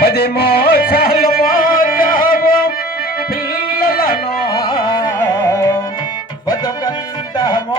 పది మోసాలు మోసావు పిల్లలను బతుకంత మో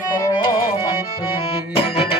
ভগবান তুমি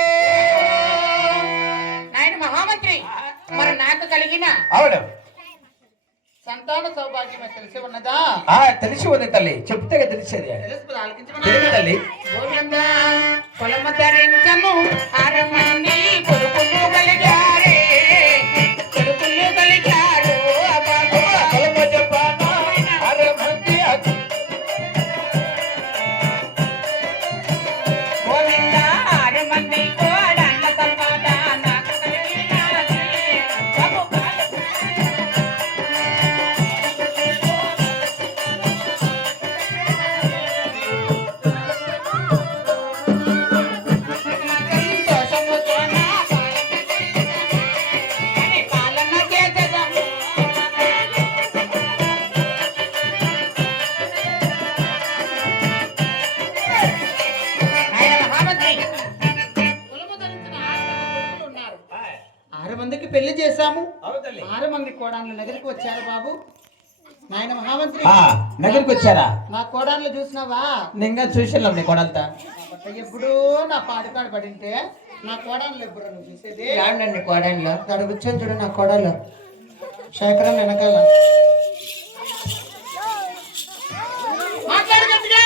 కలిగిన అవును. సంతాన సౌభాగ్యం తెలిసి ఉన్నదా? ఆ తెలిసి ఉంది తల్లి. చెప్తే తెలిసేది తెలుసు ఆలకించమని? తల్లి. గోవింద పొలమ ధరించను ఆరమ్మ చేశాము? ఆరు మంది కోడాన్లు నగరికి వచ్చారు బాబు. నాయన మహామంత్రి. ఆ, నగరికి వచ్చారా? నా కోడాన్లు చూసినావా? నింగా చూసినాం నీ కొడంతా ఎప్పుడూ నా పాడికాడు పడింటే నా కోడాన్లు ఎప్పుడు నువ్వు చూసేది? నీ కోడంలో అక్కడ కూర్చొని చూడు నా కోడలు. శేఖరం వెనకాల. మాట్లాడు గట్టిగా.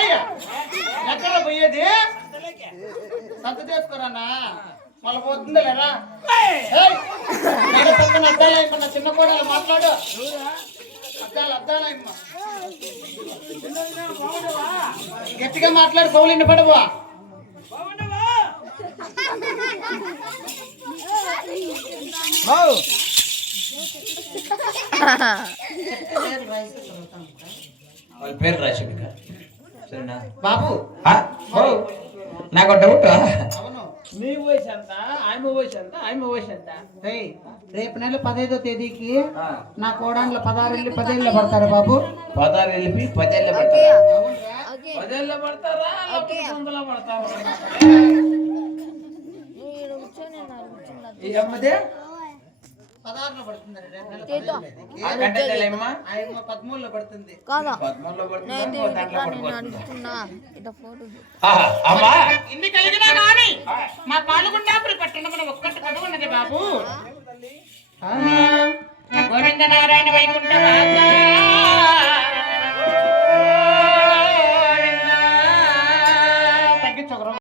అయ్యా, ఎక్కడ పోయేది? సంత చేసుకోరానా మళ్ళీ పోతుంది లేరా పక్కన అద్దాల ఇమ్మ, నా చిన్న కోడలు మాట్లాడు. అద్దాలు అద్దాల ఇమ్మ. గట్టిగా మాట్లాడు సౌలిని పడవా వాళ్ళ పేరు రాసింది సరేనా? బాబు. నాకు డౌట్ అవును. మీ వయసు ఎంత? ఆమె వయసు ఎంత? ఆమె వయసు ఎంత? ఏయ్, రేపు నెల పదహైదో తేదీకి నా కోడాండ్ల పదహారు పదేళ్ళు పడతారు బాబు? పదాలు వెళ్ళి పదేళ్ళు పెడతారు? పదేళ్ళ పడతారా? లేకపోతే వందల పడతారా? ఈ అమ్మదే? పదహారులో పడుతుంది. పదమూడులో పడుతుంది? కాదా అమ్మా! ఇన్ని కలిగినా కానీ మా పాల్గొండాపురి ఒక్కటి బాబు. గోవింద నారాయణ వైకుంఠ